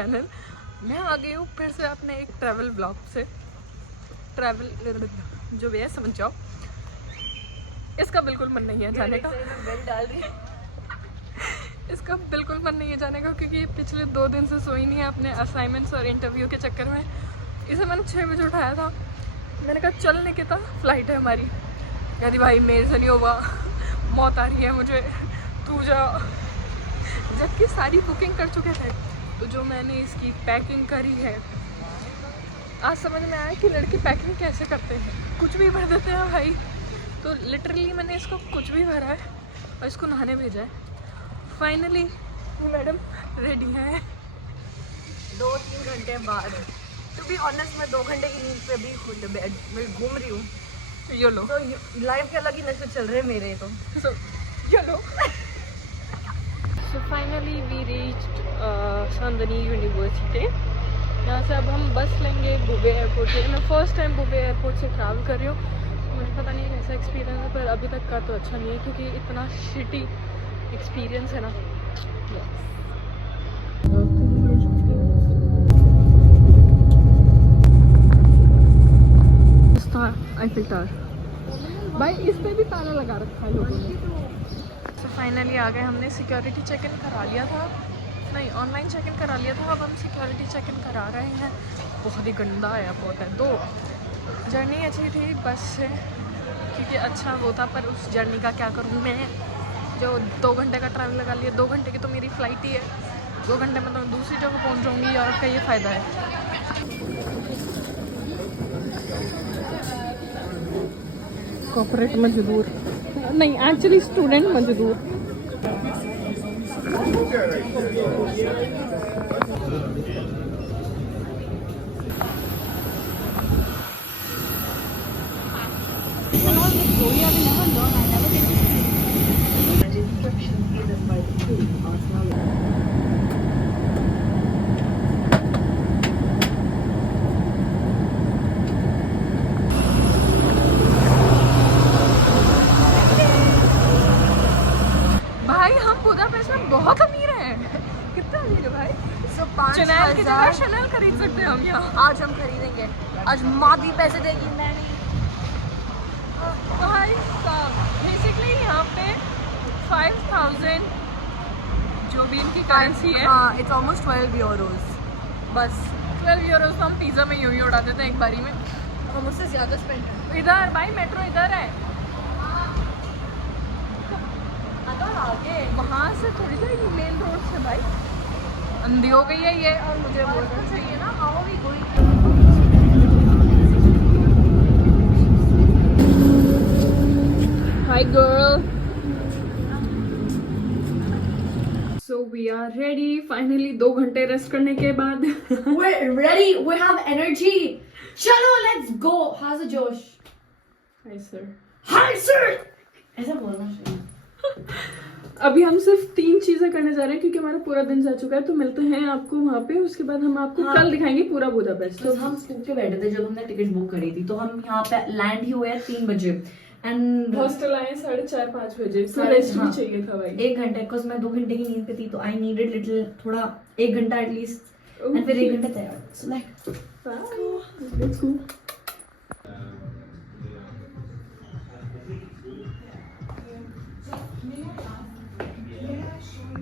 Channel. मैं आ गई हूँ फिर से अपने एक ट्रैवल ब्लॉग से। ट्रैवल जो भी है समझ जाओ। इसका बिल्कुल मन नहीं है जाने का। बेल डाल रही इसका बिल्कुल मन नहीं है जाने का क्योंकि पिछले 2 दिन से सोई नहीं है अपने असाइनमेंट्स और इंटरव्यू के चक्कर में। इसे मैंने 6 बजे उठाया था। मैंने कहा चल निकिता फ्लाइट है हमारी। कहती भाई मेरे से नहीं होगा, मौत आ रही है मुझे, तू जा। जबकि सारी बुकिंग कर चुके थे। तो जो मैंने इसकी पैकिंग करी है, आज समझ में आया कि लड़के पैकिंग कैसे करते हैं। कुछ भी भर देते हैं भाई। तो लिटरली मैंने इसको कुछ भी भरा है और इसको नहाने भेजा है। फाइनली मैडम रेडी है 2-3 घंटे बाद। टू बी ऑनेस्ट मैं 2 घंटे की नींद पे भी खुद बेड में घूम रही हूँ। यो लो। तो लाइफ के अलग ही नशे चल रहे हैं मेरे तो। यो लो। So finally we reached Chandni university. यहाँ से अब हम बस लेंगे बुबे एयरपोर्ट से। मैं फर्स्ट टाइम बुबे एयरपोर्ट से ट्रैवल कर रही हूँ। मुझे पता नहीं कैसा एक्सपीरियंस है, पर अभी तक का तो अच्छा नहीं है क्योंकि इतना शिटी एक्सपीरियंस है ना। आईफिल टावर भाई, इस पे भी ताला लगा रखा है लोगों ने। तो फाइनली आ गए। हमने सिक्योरिटी चेक इन करा लिया था, नहीं ऑनलाइन चेक इन करा लिया था। अब हम सिक्योरिटी चेक इन करा रहे हैं। बहुत ही गंदा एयरपोर्ट है। तो जर्नी अच्छी थी बस से क्योंकि अच्छा वो था, पर उस जर्नी का क्या करूँ मैं, जो 2 घंटे का ट्रैवल लगा लिया। 2 घंटे की तो मेरी फ़्लाइट ही है। 2 घंटे में तो मैं दूसरी जगह पहुँच जाऊँगी और का ये फ़ायदा है। कॉर्पोरेट मजदूर नहीं, एक्चुअली स्टूडेंट मजदूर। भाई हम बुदापेस्ट में बहुत अमीर हैं। कितना अमीर है भाई। चैनल की जगह शनल खरीद सकते हैं हम यहाँ। आज हम खरीदेंगे। आज मादी पैसे देगी। मैं भाई बेसिकली यहाँ पे 5000 जो भी इनकी करेंसी है, हाँ इट्स ऑलमोस्ट 12 यूरोज। बस 12 यूरो तो हम पिज़्ज़ा में यूँ ही उड़ा देते हैं एक बारी में। हम उससे ज़्यादा स्पेंड करते हैं। इधर भाई मेट्रो इधर है, आगे वहाँ से थोड़ी सा मेन रोड से। भाई अंधी हो गई है ये और मुझे बोलना चाहिए ना। How we going? Hi girl. So we are ready. Finally 2 घंटे रेस्ट करने के बाद We're ready. We have energy. चलो let's go. How's the Josh? Hi sir. Hi sir. ऐसा बोलना चाहिए। अभी हम सिर्फ 3 चीजें करने जा रहे हैं क्योंकि हमारा पूरा दिन जा चुका है। तो मिलते हैं आपको वहाँ पे। उसके बाद हम आपको कल दिखाएंगे पूरा बुदापेस्ट। तो हम स्कूल के बैठे थे जब हमने टिकट बुक करी थी। तो हम यहाँ पे लैंड ही हुए 3 बजे एंड हॉस्टल आए 4:30-5 बजे। तो रेस्ट भी चाहिए था भाई। 1 घंटे बिकॉज मैं 2 घंटे की नींद पे थी। तो आई नीडेड लिटिल थोड़ा 1 घंटा एटलीस्ट एंड फिर 1 घंटे तैयार। So let's go.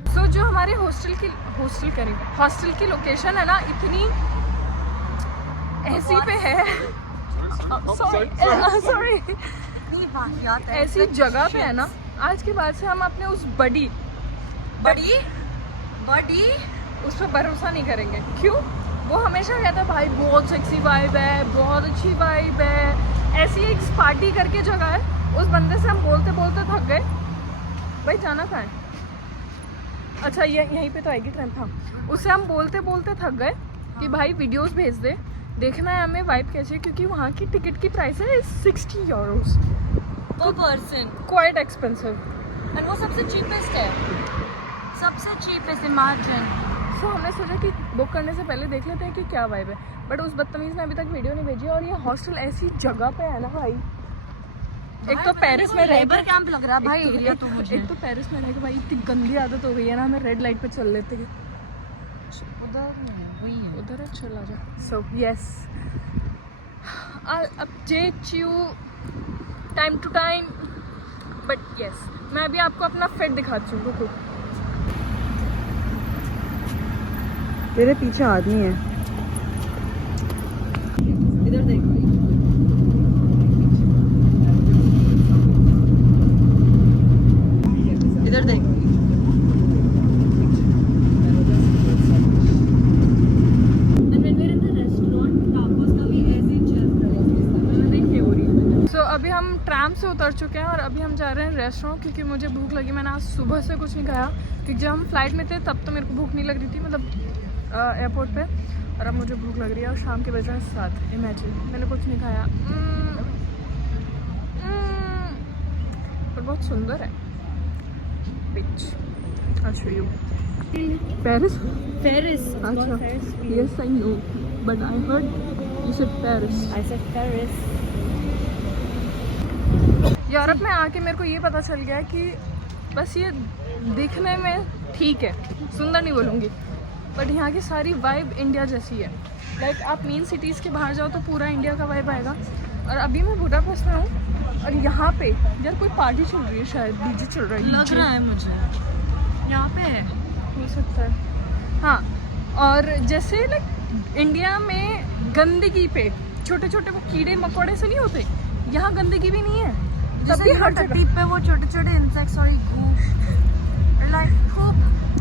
तो जो हमारे हॉस्टल की लोकेशन है ना, इतनी ऐसी पे है, सॉरी ऐसी जगह पे है ना, आज के बाद से हम अपने उस बड़ी उस पर भरोसा नहीं करेंगे। क्यों? वो हमेशा कहता है भाई बहुत सेक्सी वाइब है, बहुत अच्छी वाइब है, ऐसी एक पार्टी करके जगह है। उस बंदे से हम बोलते बोलते थक गए। भाई जाना कहाँ है? अच्छा ये यहीं पे तो आएगी ट्रेन। था उससे हम बोलते बोलते थक गए कि भाई वीडियोस भेज दे, देखना है हमें वाइब कैसे है। क्योंकि वहाँ की टिकट की प्राइस है 60 यूरोस पर पर्सन। Quite expensive. एंड वो सबसे चीपेस्ट है, सबसे चीपेस्ट इमेजिन। सो हमने सोचा कि बुक करने से पहले देख लेते हैं कि क्या वाइब है। बट उस बदतमीज़ ने अभी तक वीडियो नहीं भेजी। और ये हॉस्टल ऐसी जगह पे है ना भाई, एक तो पेरिस में लेबर कैंप लग रहा है भाई एरिया। तो मुझे एक तो पेरिस में रह के भाई इतनी गंदी आदत हो गई है ना, हमें रेड लाइट पे चल लेते हैं। उधर उधर है, चला जा। So yes, I update you time to time, but yes मैं अभी आपको अपना फिट दिखाती हूँ। रुको, तेरे पीछे आदमी है, इधर देख, इधर देख। सो अभी हम ट्रैम से उतर चुके हैं और अभी हम जा रहे हैं रेस्टोरेंट, क्योंकि मुझे भूख लगी। मैंने आज सुबह से कुछ नहीं खाया, क्योंकि जब हम फ्लाइट में थे तब तो मेरे को भूख नहीं लग रही थी, मतलब एयरपोर्ट पे, और अब मुझे भूख लग रही है और शाम के बज रहे हैं 7। इमेजिन, मैंने कुछ नहीं खाया। पर बहुत सुंदर है पिच। अच्छा यू पेरिस, पेरिस, अच्छा yes I know, but I heard you said Paris. I said Paris. Europe में आके मेरे को ये पता चल गया कि बस ये दिखने में ठीक है, सुंदर नहीं बोलूँगी, बट यहाँ की सारी वाइब इंडिया जैसी है। लाइक आप मेन सिटीज़ के बाहर जाओ तो पूरा इंडिया का वाइब आएगा। और अभी मैं बुडापेस्ट में हूँ और यहाँ पे यार कोई पार्टी चल रही है, शायद डीजे चल रहा है, लग रहा है मुझे यहाँ पे है, हो सकता है। हाँ, और जैसे लाइक इंडिया में गंदगी पे छोटे छोटे वो कीड़े मकोड़े से नहीं होते, यहाँ गंदगी भी नहीं है, तब भी हर जगह पे वो छोटे छोटे इंसेक्ट्स और लाइक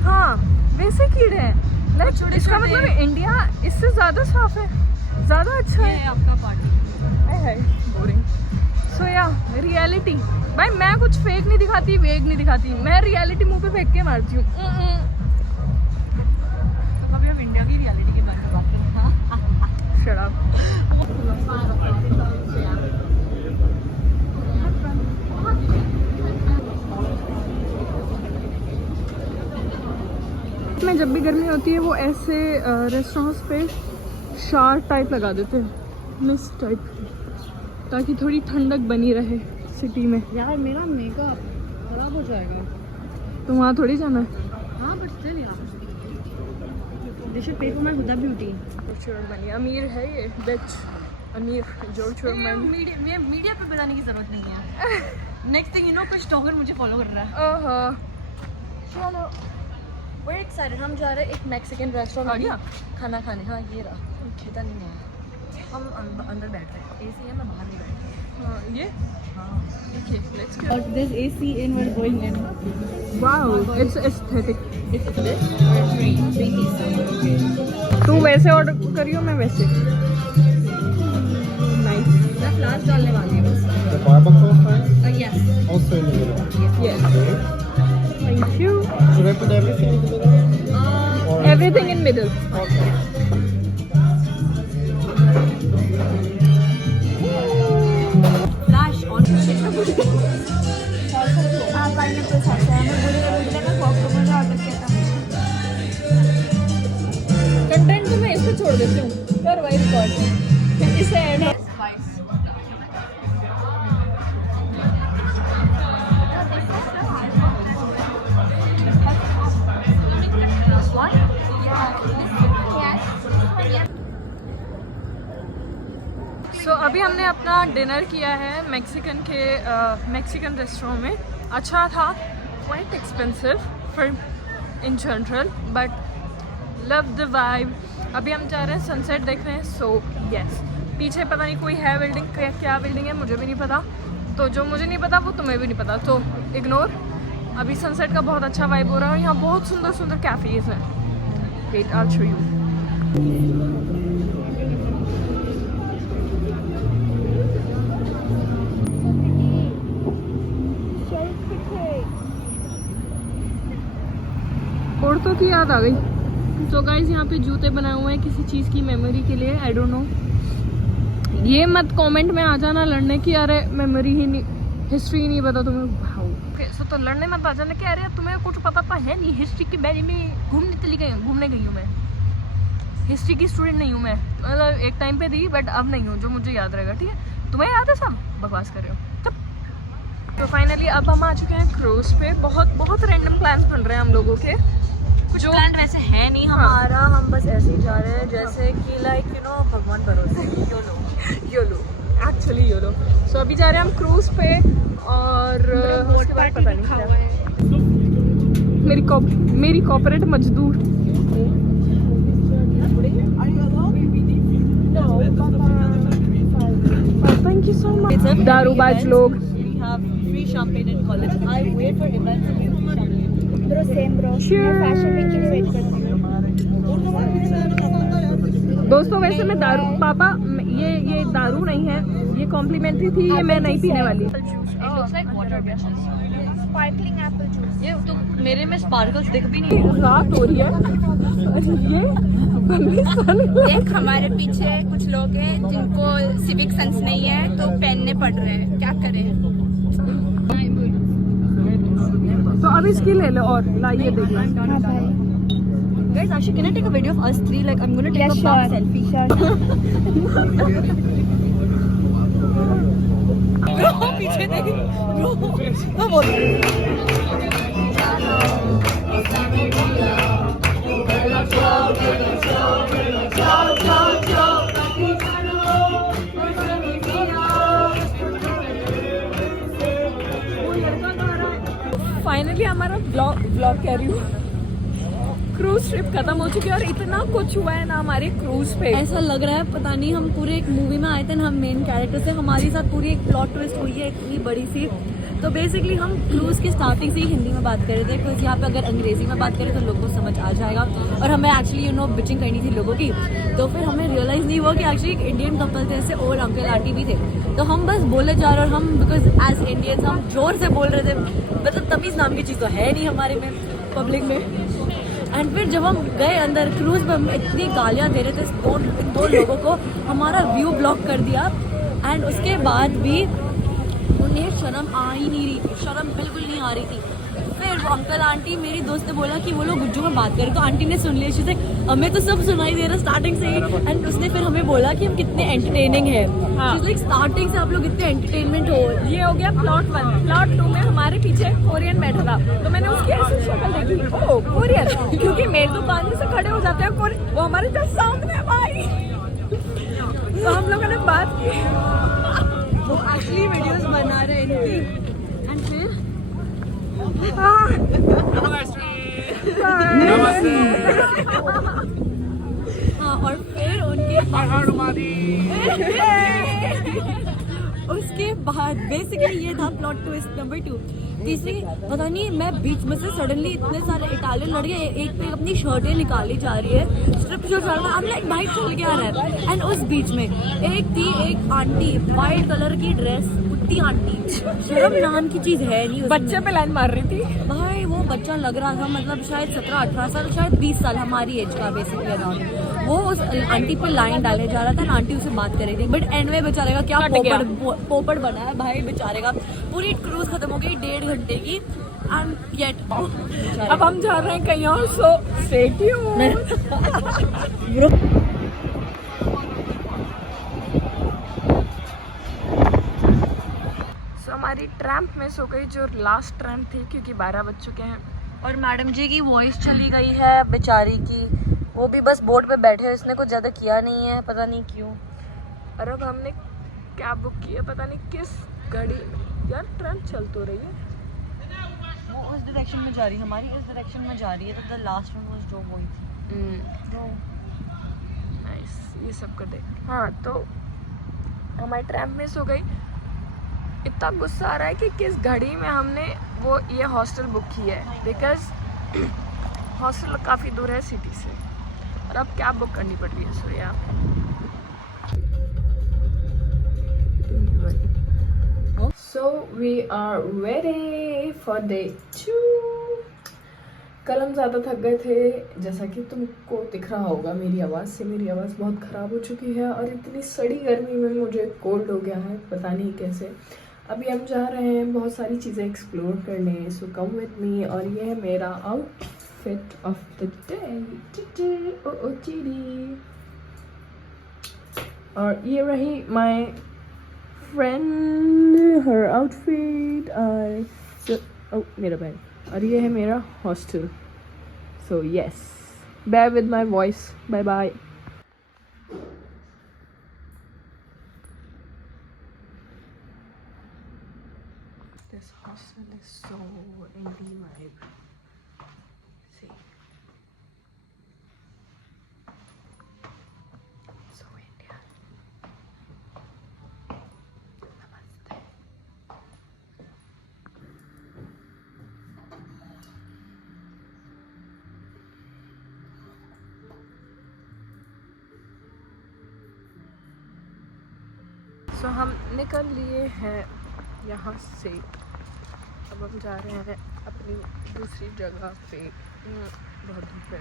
हाँ वैसे कीड़े हैं। लाइक इसका मतलब इंडिया इससे ज़्यादा साफ है, ज़्यादा अच्छा है। आपका पार्टी है बोरिंग। सो या रियलिटी, भाई मैं कुछ फेक नहीं दिखाती, वेग नहीं दिखाती, मैं रियलिटी मुंह पे फेंक के मारती हूँ। तो कभी हम इंडिया की रियलिटी के बारे में बात करें। शराब में जब भी गर्मी होती है वो ऐसे रेस्टोरेंट्स पे शार टाइप लगा देते हैं, मिस्ट टाइप, ताकि थोड़ी ठंडक बनी रहे सिटी में। यार मेरा मेकअप खराब हो जाएगा, तो वहाँ थोड़ी जाना है। हाँ बट स्टिल यार, they should pay for my Huda Beauty. Money अमीर है ये बिच, अमीर जॉर्ज मनी। मीडिया पे बताने की जरूरत नहीं है। नेक्स्ट थिंग यू नो, कुछ टॉकर मुझे फॉलो कर रहा है। ओहो, चलो वेरी एक्साइटेड, हम जा रहे हैं एक मैक्सिकन रेस्टोरेंट में खाना खाने। हाँ ये रहा, पता नहीं है, हम अंदर बैठ रहे हैं, एसी है, मैं बाहर नहीं बैठ रही। हाँ ये हाँ okay, let's go. But there's AC in, we're going in. Wow, it's aesthetic. It's this or three piece. तू वैसे ऑर्डर करियो, मैं वैसे। नाइस। मैं फ्लास डालने वाली हूँ बस। The barbacoa fries Yes. also in the middle. Yes, thank you. Should I put everything in the middle? Or everything in middle. okay. Flash on. Pineapple खाते हैं, मैं बुरे बुरे का कॉकटेल मैंने ऑर्डर किया था। कंटेंट तो मैं इस पे छोड़ देती हूँ, कर वही रिकॉर्ड, इसे ऐड है। सो अभी हमने अपना डिनर किया है मैक्सिकन रेस्टोरेंट में। अच्छा था, quite expensive for in general, but love the vibe. अभी हम जा रहे हैं सनसेट देखने। सो यस, पीछे पता नहीं कोई है बिल्डिंग, क्या बिल्डिंग है मुझे भी नहीं पता, तो जो मुझे नहीं पता वो तुम्हें भी नहीं पता, तो इग्नोर। अभी सनसेट का बहुत अच्छा वाइब हो रहा है और यहाँ बहुत सुंदर सुंदर कैफ़ेज़ हैं। Wait I show you. औरतों की याद आ गई। तो गाइस यहाँ पे जूते बनाए हुए हैं किसी चीज़ की मेमोरी के लिए, आई डोंट नो। ये मत कमेंट में आ जाना लड़ने की, अरे मेमोरी ही नहीं, हिस्ट्री ही नहीं पता तुम्हें। ओके सो तो लड़ने मत आ जाना कि अरे तुम्हें कुछ पता तो है नहीं हिस्ट्री के बारे में। घूमने गई हूँ मैं, हिस्ट्री की स्टूडेंट नहीं हूँ मैं, मतलब एक टाइम पे थी बट अब नहीं हूँ, जो मुझे याद रहेगा। ठीक है, तुम्हें याद है सब, बकवास कर रहे हो तब। तो फाइनली अब हम आ चुके हैं क्रूज पे। बहुत बहुत रैंडम प्लान्स बन रहे हैं हम लोगों के, कुछ जो प्लान वैसे है नहीं हमारा, हम बस ऐसे ही जा रहे हैं जैसे कि लाइक यू नो भगवान भरोसे योलो एक्चुअली योलो। सो अभी जा रहे हैं हम क्रूज पे और उसके बाद पता नहीं क्या। मेरी कॉर्पोरेट मजदूर थैंक यू सो मच। दारूबाज लोग। We have free champagne in college. I wait for Imran to give me champagne. Bro same bro, मैं फैशन वीक के लिए वेट करती हूँ। दोस्तों वैसे मैं दारू पापा ये दारू नहीं है, ये कॉम्प्लीमेंट्री थी, ये मैं नहीं पीने वाली। It looks like water bitches. Sparkling Apple juice. ये तो मेरे में स्पार्कल्स दिख भी नहीं। रात हो रही है और ये बंदी सन देख हमारे पीछे कुछ लोग हैं जिनको सिविक सेंस नहीं है तो पहनने पड़ रहे हैं, क्या करें। तो अब इसकी ले लो और लाइए देखिए। हाँ भाई। Guys, actually, can I take a video of us three? Like, I'm gonna take a back selfie. Bro, पीछे देख। Bro, मैं बोल रही हूँ। फाइनली हमारा ब्लॉग कह रही हूँ क्रूज ट्रिप खत्म हो चुकी है और इतना कुछ हुआ है ना हमारे क्रूज पे। ऐसा लग रहा है पता नहीं हम पूरे एक मूवी में आए थे ना, हम मेन कैरेक्टर से, हमारे साथ पूरी एक प्लॉट ट्विस्ट हुई है इतनी बड़ी सी। तो बेसिकली हम क्रूज की स्टार्टिंग से ही हिंदी में बात कर रहे थे, बिकॉज यहाँ पे अगर अंग्रेजी में बात करें तो लोगों को समझ आ जाएगा, और हमें एक्चुअली यू नो बिचिंग करनी थी लोगों की। तो फिर हमें रियलाइज़ नहीं हुआ कि एक्चुअली एक इंडियन कपल थे, ऐसे और अंकल आंटी भी थे। तो हम बस बोले जा रहे और हम बिकॉज एज इंडियंस हम जोर से बोल रहे थे, मतलब तमीज़ नाम की चीज़ तो है नहीं हमारे में पब्लिक में। एंड फिर जब हम गए अंदर क्रूज में, हम इतनी गालियाँ दे रहे थे दो लोगों को, हमारा व्यू ब्लॉक कर दिया। एंड उसके बाद भी उन्हें शर्म आ ही नहीं रही थी, शर्म बिल्कुल नहीं आ रही थी। फिर वो अंकल आंटी, मेरी दोस्त ने बोला कि वो लोग गुज्जू में बात करें, तो आंटी ने सुन लिया। चीज़ें हमें तो सब सुनाई दे रहा स्टार्टिंग से ही। एंड उसने फिर हमें बोला कि हम कितने एंटरटेनिंग है। लाइक स्टार्टिंग से आप लोग इतने एंटरटेनमेंट हो। ये हो गया प्लॉट 1। प्लॉट 2 में हमारे पीछे कोरियन बैठा था, तो मैंने उसकी ऐसी शक्ल देखी, ओ कोरियन, क्योंकि मेरे दुकान से खड़े हो जाते हैं कोरियन, वो हमारे जस्ट सामने है भाई। तो हम लोगों ने बात की, वो एक्चुअली वीडियोस बना रहे हैं इनकी। एंड फिर हाँ, और फिर उनके उसके बाद बेसिकली ये था प्लॉट ट्विस्ट नंबर 2। तीसरी पता नहीं, मैं बीच में से सडनली इतने सारे इटालियन लड़के एक पे अपनी शर्टें निकाली जा रही है, स्ट्रिप शर्ट चल रहा है, लाइक भाई चल क्या रहा है। एंड उस बीच में एक आंटी वाइट कलर की ड्रेस, कुत्ती आंटी, शर्म नाम की चीज है नहीं, बच्चे पे लाइन मार रही थी भाई। वो बच्चा लग रहा था मतलब शायद 17-18 साल, शायद 20 साल हमारी एज का बेसिकली अराउंड। वो उस आंटी पे लाइन डाले जा रहा था, आंटी उसे बात कर रही थी, बट एंड में बेचारे का क्या पोपड़ बना है भाई बेचारे का। पूरी क्रूज खत्म हो गई 1.5 घंटे की। एंड येट अब हम जा रहे हैं कहीं और, सो स्टे ट्यून्ड। सो हमारी ट्रैम्प मिस हो गई, जो लास्ट ट्रैम्प थी, क्योंकि 12 बज चुके हैं। और मैडम जी की वॉइस चली गई है बेचारी की, वो भी बस बोर्ड पे बैठे हैं, इसने कुछ ज़्यादा किया नहीं है, पता नहीं क्यों। और अब हमने कैब बुक की है, पता नहीं किस गाड़ी, यार ट्रैम्प चल तो रही है, वो उस डायरेक्शन में जा रही है, हमारी इस डायरेक्शन में जा रही है। तो द लास्ट वन वाज जो वही थी। नाइस, ये सब कर दे। हाँ, तो हमारी ट्रैम्प मिस हो गई। इतना गुस्सा आ रहा है कि किस घड़ी में हमने वो ये हॉस्टल बुक की है, बिकॉज हॉस्टल काफ़ी दूर है सिटी से, और अब कैब बुक करनी पड़ रही है। So yeah so we are ready for day 2। कल हम ज़्यादा थक गए थे, जैसा कि तुमको दिख रहा होगा मेरी आवाज़ से। मेरी आवाज़ बहुत ख़राब हो चुकी है और इतनी सड़ी गर्मी में मुझे कोल्ड हो गया है, पता नहीं कैसे। अभी हम जा रहे हैं बहुत सारी चीज़ें एक्सप्लोर करने, सो कम विद मी। और ये है मेरा आउटफिट ऑफ द डे, ओ चीरी। और ये रही माय फ्रेंड, हर आउटफिट। मेरा बैग। और ये है मेरा hostel. So yes, bear with my voice. Bye bye. This hostel is so indie vibe. See, so Indian. Namaste. So हम निकल लिए हैं यहाँ से। अब हम जा रहे हैं अपनी दूसरी जगह पे। बहुत धूप है।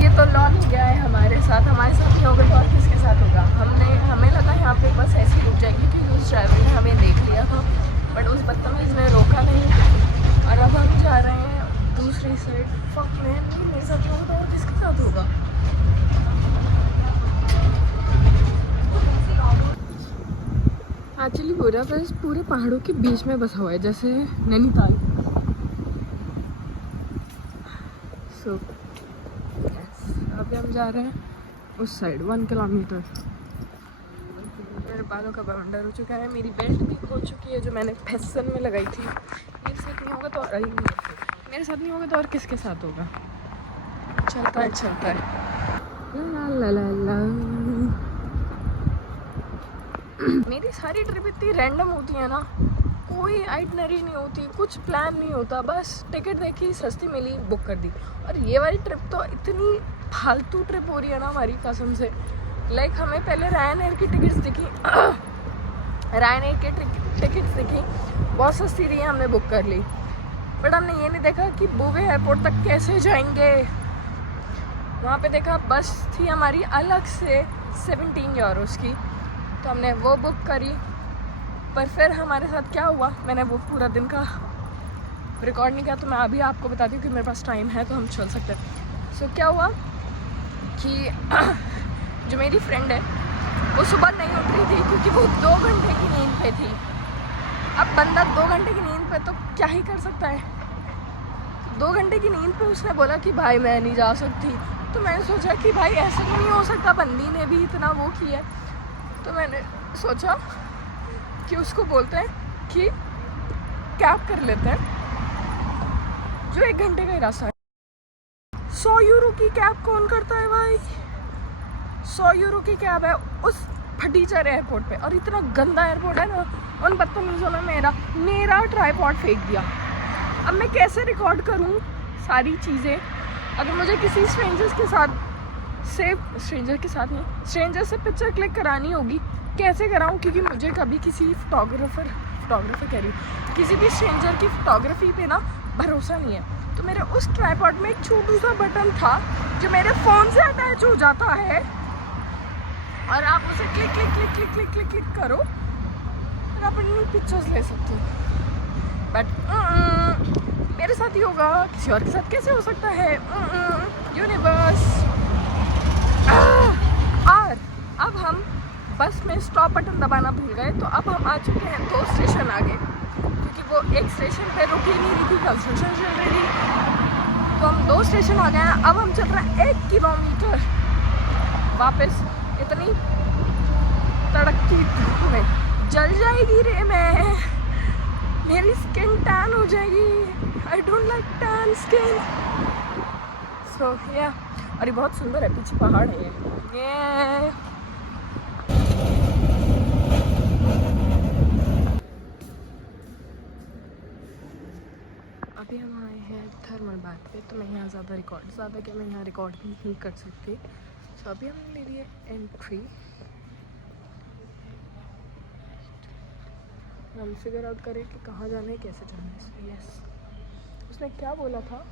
ये तो लॉन हो गया है हमारे साथ नहीं होगा तो और किसके साथ होगा। हमें लगा यहाँ पे बस ऐसे ही रुक जाएगी क्योंकि उस ड्राइवर ने हमें देख लिया था, बट उस बदतमीज ने रोका नहीं। और अब हम जा रहे हैं दूसरी साइड। फक मैन, नहीं मेरे साथ होगा तो और किसके साथ होगा। एक्चुअली पूरे पहाड़ों के बीच में बसा हुआ है, जैसे नैनीताल। सो अभी हम जा रहे हैं उस साइड 1 किलोमीटर। मेरे बालों का बवंडर हो चुका है, मेरी बेल्ट भी खो चुकी है जो मैंने फैशन में लगाई थी। मेरे साथ नहीं होगा तो और किसके साथ होगा। चलता है ला ला ला ला। मेरी सारी ट्रिप इतनी रैंडम होती है ना, कोई आइटनरी नहीं होती, कुछ प्लान नहीं होता, बस टिकट देखी, सस्ती मिली, बुक कर दी। और ये वाली ट्रिप तो इतनी फालतू ट्रिप हो रही है ना हमारी, कसम से। लाइक हमें पहले रायन की टिकट्स दिखी, बहुत सस्ती थी, हमने बुक कर ली। बट हमने ये नहीं देखा कि बुवे एयरपोर्ट तक कैसे जाएंगे। वहाँ पे देखा बस थी हमारी अलग से 17 यूरोस की, तो हमने वो बुक करी। पर फिर हमारे साथ क्या हुआ, मैंने वो पूरा दिन का रिकॉर्ड नहीं किया, तो मैं अभी आपको बताती हूँ कि मेरे पास टाइम है तो हम चल सकते हैं। सो क्या हुआ कि जो मेरी फ्रेंड है वो सुबह नहीं उठ रही थी क्योंकि वो 2 घंटे की नींद पे थी। अब बंदा 2 घंटे की नींद पे तो क्या ही कर सकता है। 2 घंटे की नींद पे उसने बोला कि भाई मैं नहीं जा सकती। तो मैंने सोचा कि भाई ऐसा तो नहीं हो सकता, बंदी ने भी इतना वो किया है। तो मैंने सोचा कि उसको बोलते हैं कि कैब कर लेते हैं, जो 1 घंटे का ही रास्ता है। 100 यूरो की कैब कौन करता है भाई। 100 यूरो की कैब है उस फटीचर एयरपोर्ट पे, और इतना गंदा एयरपोर्ट है ना। उन बदतमीजों ने मेरा ट्राइपॉड फेंक दिया। अब मैं कैसे रिकॉर्ड करूँ सारी चीज़ें, अगर मुझे किसी स्ट्रेंजर से पिक्चर क्लिक करानी होगी, कैसे कराऊँ। क्योंकि मुझे कभी किसी फोटोग्राफर कह रही हूँ, किसी भी स्ट्रेंजर की फोटोग्राफी पे ना भरोसा नहीं है। तो मेरे उस ट्राइपॉड में एक छोटू सा बटन था जो मेरे फ़ोन से अटैच हो जाता है, और आप उसे क्लिक करो और आप अपनी पिक्चर्स ले सकते हो। बट मेरे साथ ही होगा, किसी और के साथ कैसे हो सकता है। यूनिवर्स। और अब हम बस में स्टॉप बटन दबाना भूल गए, तो अब हम आ चुके हैं 2 स्टेशन आगे, क्योंकि वो एक स्टेशन पे रुकी नहीं रही थी, कंस्ट्रक्शन चल रही थी। तो हम 2 स्टेशन आ गए हैं। अब हम चल रहे हैं 1 किलोमीटर वापस। इतनी तड़कती धूप में जल जाएगी रे मैं, मेरी स्किन टैन हो जाएगी। I don't like tan skin. So yeah, और ये बहुत सुंदर है, पीछे पहाड़ है ये। अभी हम आए हैं थर्मल बाथ पे, तो मैं यहाँ ज़्यादा क्या मैं यहाँ रिकॉर्ड नहीं कर सकती। तो अभी हमने ले ली है एंट्री। हम फिगर आउट करें कि कहाँ जाना है, कैसे जाना है। सो यस, उसने क्या बोला था।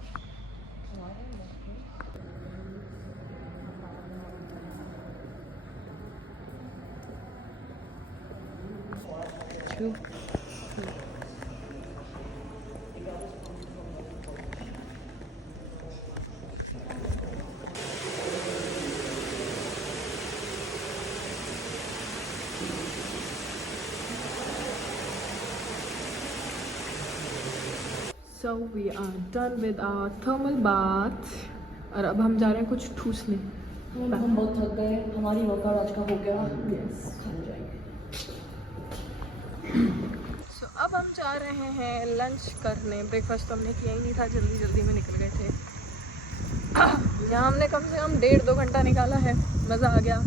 So we are done with our thermal bath और अब हम जा रहे हैं कुछ ठूसने। हम बहुत थक गए, हमारी वर्कआउट आज का हो गया। So अब हम जा रहे हैं लंच करने। ब्रेकफास्ट तो हमने किया ही नहीं था, जल्दी जल्दी में निकल गए थे। यहाँ हमने कम से कम 1.5-2 घंटा निकाला है। मज़ा आ गया,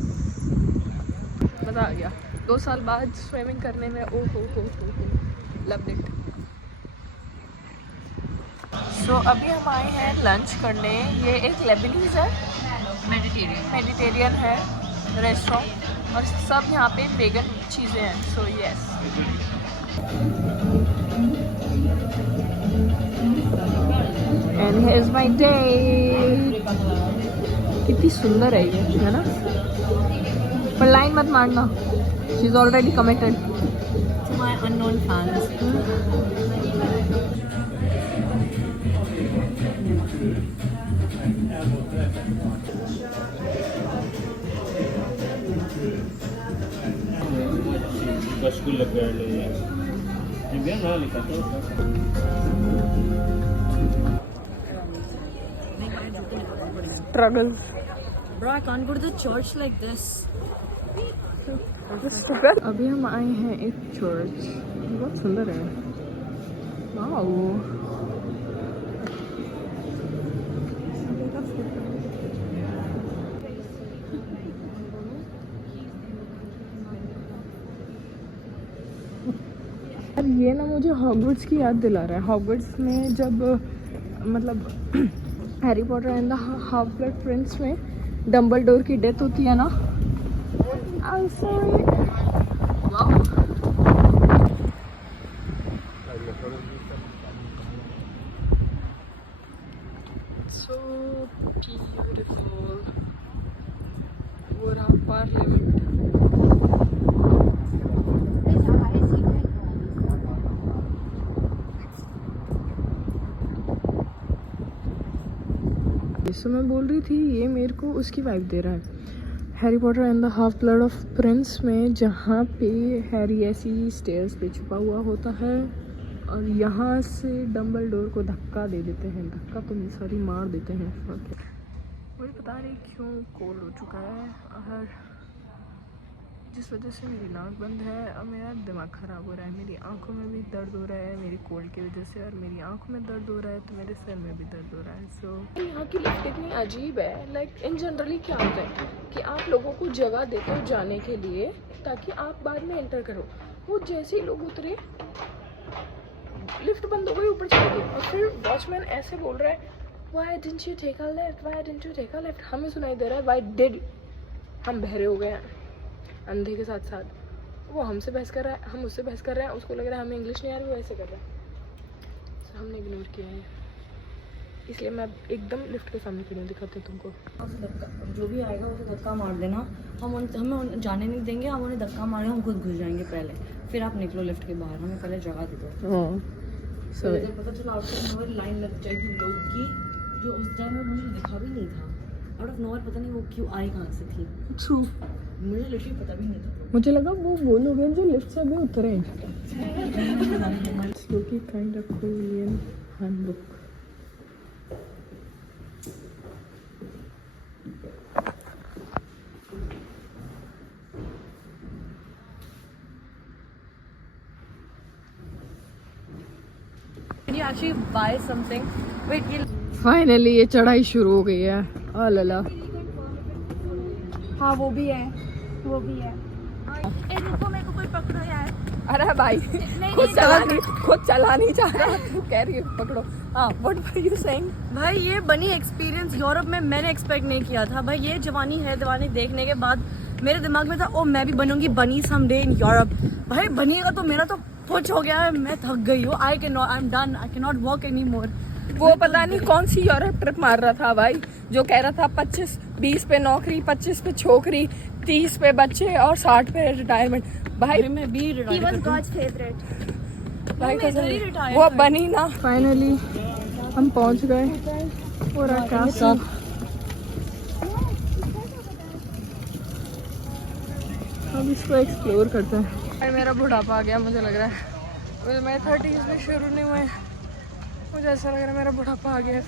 मज़ा आ गया। 2 साल बाद स्विमिंग करने में ओ हो लव्ड इट। सो अभी हम आए हैं लंच करने। ये एक लेबनीज़ है, मेडिटेरियन है रेस्टोरेंट, और सब यहाँ पे वेगन चीज़ें हैं। So yes, and here is my day. कितनी सुंदर है ये, है ना? पर लाइन मत मारना, she is already committed. To my unknown fans. Struggle. Bro, I can't go to the church like this. अभी हम आए हैं एक चर्च, बहुत सुंदर है। वाओ, ये ना मुझे हॉगवर्ट्स की याद दिला रहा है। हॉगवर्ट्स में जब मतलब Harry Potter and the half blood Prince में डम्बलडोर की डेथ होती है ना, I'm sorry. Wow. So beautiful. What a parliament. So मैं बोल रही थी, ये मेरे को उसकी वाइब दे रहा है Harry Potter and the half blood of Prince में, जहाँ पे हैरी ऐसी स्टेयर्स पे छुपा हुआ होता है और यहाँ से डम्बलडोर को धक्का दे देते हैं। धक्का तो नहीं, सॉरी, मार देते हैं। मुझे पता नहीं क्यों कोल्ड हो चुका है, और जिस वजह से मेरी नाक बंद है और मेरा दिमाग ख़राब हो रहा है। मेरी आंखों में भी दर्द हो रहा है मेरी कोल्ड की वजह से, और मेरी आंखों में दर्द हो रहा है तो मेरे सर में भी दर्द हो रहा है। सो यहाँ की लिफ्ट इतनी अजीब है। लाइक इन जनरली क्या होता है कि आप लोगों को जगह देते हो जाने के लिए ताकि आप बाद में एंटर करो। वो जैसे ही लोग उतरे, लिफ्ट बंद हो गई, ऊपर चले गए, और फिर वॉचमैन ऐसे बोल रहा है, why didn't you take a left, why didn't you take a left. हमें सुनाई दे रहा है वाई डिड, हम बहरे हो गए हैं अंधे के साथ साथ। वो हमसे बहस कर रहा है, हम उससे बहस कर रहे हैं, उसको लग रहा है हमें इंग्लिश नहीं आ रही, वो ऐसे कर रहा है। तो हमने इग्नोर किया है, इसलिए मैं एकदम लिफ्ट के सामने खड़ी हूँ, दिखाती हूँ तुमको। जो भी आएगा उसे धक्का मार देना, हमें जाने नहीं देंगे, हम उन्हें धक्का मारेंगे, हम खुद घुस जाएंगे पहले, फिर आप निकलो लिफ्ट के बाहर, हमें पहले जगह दे दो। पता चला आउटसाइड लाइन लग जाएगी लोग की, जो उस टाइम में मुझे दिखा भी नहीं था। आउट ऑफ नोवेयर पता नहीं वो क्यों आई कहाँ से थी। ट्रू, मुझे लिटरली पता भी नहीं था। मुझे लगा वो लोग हैं जो लिफ्ट से अभी उतरे हैं। Looking kind of Korean handbook. Can you actually buy something? Wait, ये फाइनली ये चढ़ाई शुरू हो गई है। आ लला, हाँ वो भी है, वो भी है। देखो मेरे को कोई पकड़ो यार। अरे भाई खुद चला नहीं जा रहा, तू कह रही है पकड़ो। हाँ, व्हाट वर यू सेइंग? भाई ये बनी एक्सपीरियंस यूरोप में मैंने एक्सपेक्ट नहीं किया था। भाई ये जवानी है दीवानी देखने के बाद मेरे दिमाग में था, ओ मैं भी बनूंगी बनी समडे इन यूरोप। भाई बनिएगा तो मेरा तो कुछ हो गया है, मैं थक गई हूँ। I am done, I can not walk any more. वो पता नहीं कौन सी यूरोप ट्रिप मार रहा था भाई, जो कह रहा था 20 पे नौकरी, 25 पे छोकरी, 30 पे बच्चे और 60 पे रिटायरमेंट। भाई मैं भी He was God's favorite. भाई मैं इधर ही retire वो था। बनी ना। फाइनली हम पहुंच गए पूरा कैसल। हम अब इसको एक्सप्लोर करते हैं। और मेरा बुढ़ापा आ गया मुझे लग रहा है, मैं 30s में शुरू नहीं हुए, मुझे ऐसा लग रहा है मेरा बुढ़ापा आ गया है।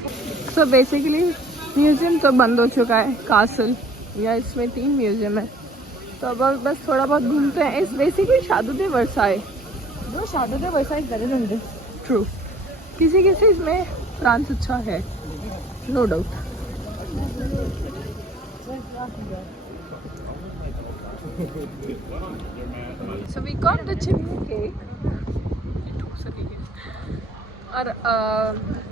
सो बेसिकली म्यूज़ियम तो बंद हो चुका है, कासल, या इसमें 3 म्यूज़ियम है, तो अब बस थोड़ा बहुत घूमते हैं। इस बेसिकली शादू दे वर्साई, जो शादू दे वर्साई करे होंगे, ट्रू, किसी किसी इसमें फ्रांस अच्छा है, no doubt. So we got the chimney cake और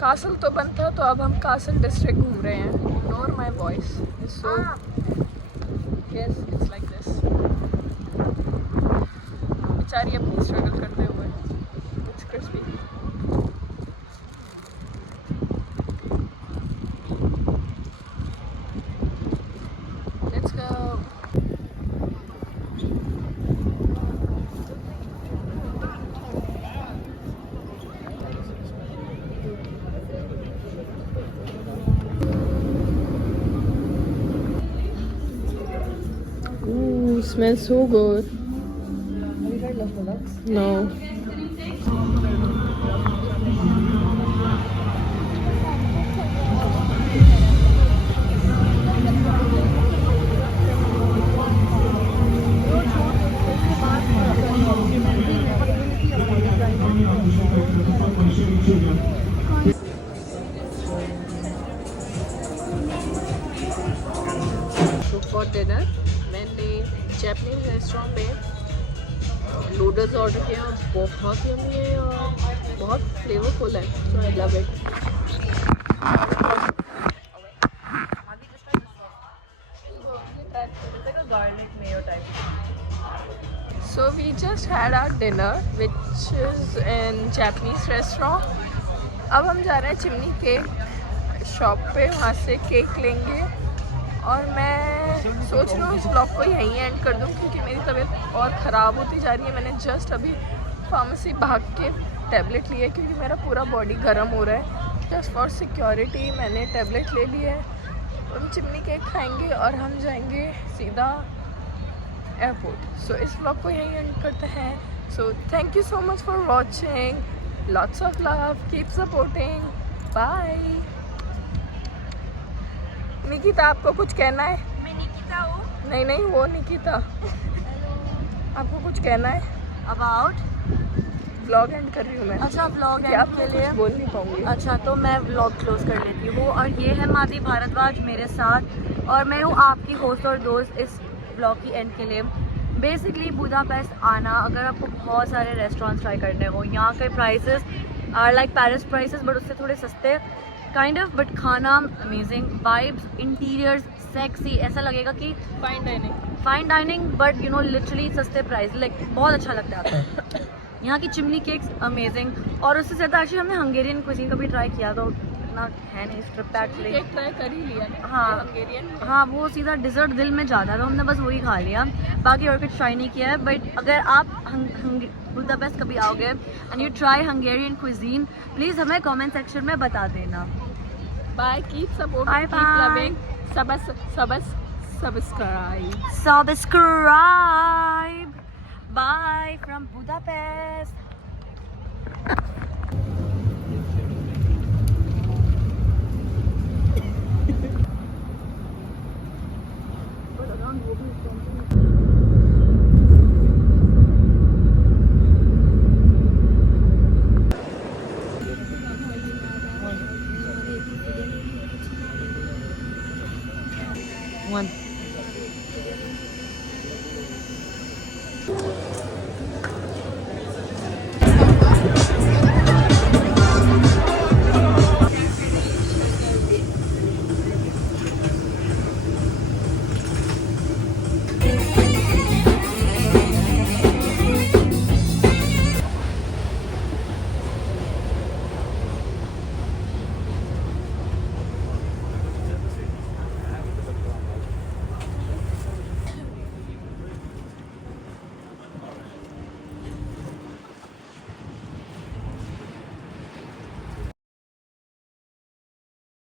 कासल तो बंद था, तो अब हम कासल डिस्ट्रिक्ट घूम रहे हैं। Ignore my voice, it's so yes, it's like this। बेचारी अपनी स्ट्रगल करते हुए, it's crispy। Let's go। Ooh, smells so good। Have you tried Las Vegas? No। For dinner मैंने जैपनीज रेस्टोरेंट पे नूडल्स ऑर्डर किया, बहुत यम्मी है और बहुत फ्लेवरफुल है, so I love it. So we just had our dinner which is in Japanese restaurant। अब हम जा रहे हैं चिमनी केक शॉप पे, वहाँ से केक लेंगे और मैं सोच रही हूँ इस ब्लॉग को यहीं एंड कर दूँ क्योंकि मेरी तबीयत और ख़राब होती जा रही है। मैंने जस्ट अभी फार्मेसी भाग के टैबलेट लिया क्योंकि मेरा पूरा बॉडी गर्म हो रहा है। जस्ट फॉर सिक्योरिटी मैंने टैबलेट ले ली है। हम चिमनी केक खाएंगे और हम जाएंगे सीधा एयरपोर्ट। सो इस ब्लॉग को यहीं एंड करते हैं। So thank you so much for watching, lots of love, keep supporting, bye. Nikita आपको कुछ कहना है? मैं निकिता हूँ। नहीं वो निकिता। आपको कुछ कहना है? अबाउट ब्लॉग एंड कर रही हूँ मैं। अच्छा, ब्लॉग क्या एंड के लिए बोल नहीं पाऊंगी। अच्छा, तो मैं व्लॉग क्लोज कर लेती हूँ। और ये है मादी भारद्वाज मेरे साथ, और मैं हूँ आपकी होस्ट और दोस्त इस व्लॉग की एंड के लिए। बेसिकली बुदापेस्ट आना, अगर आपको बहुत सारे रेस्टोरेंट्स ट्राई करने हो, यहाँ के prices are like Paris prices but उससे थोड़े सस्ते काइंड ऑफ, बट खाना अमेजिंग, वाइब्स, इंटीरियर्स सेक्सी, ऐसा लगेगा कि fine dining but you know literally सस्ते प्राइस, लाइक बहुत अच्छा लगता है आपको। यहाँ की चिमनी केक्स अमेजिंग, और उससे ज़्यादा एक्चुअली हमने हंगेरियन कुजीन का भी ट्राई किया, तो इतना है नहीं ट्रिप पे एक्चुअली। केक ट्राई कर ही लिया। हाँ हंगेरियन। हाँ, वो सीधा डिज़र्ट दिल में जाता है, तो हमने बस वही खा लिया, बाकी और कुछ ट्राई नहीं किया है। बट अगर आप बुदापेस्ट कभी आओगे and you try Hungarian cuisine, please हमें कमेंट सेक्शन में बता देना। Bye, keep support, Bye keep bye. Loving, subscribe. Subscribe. Bye from Budapest.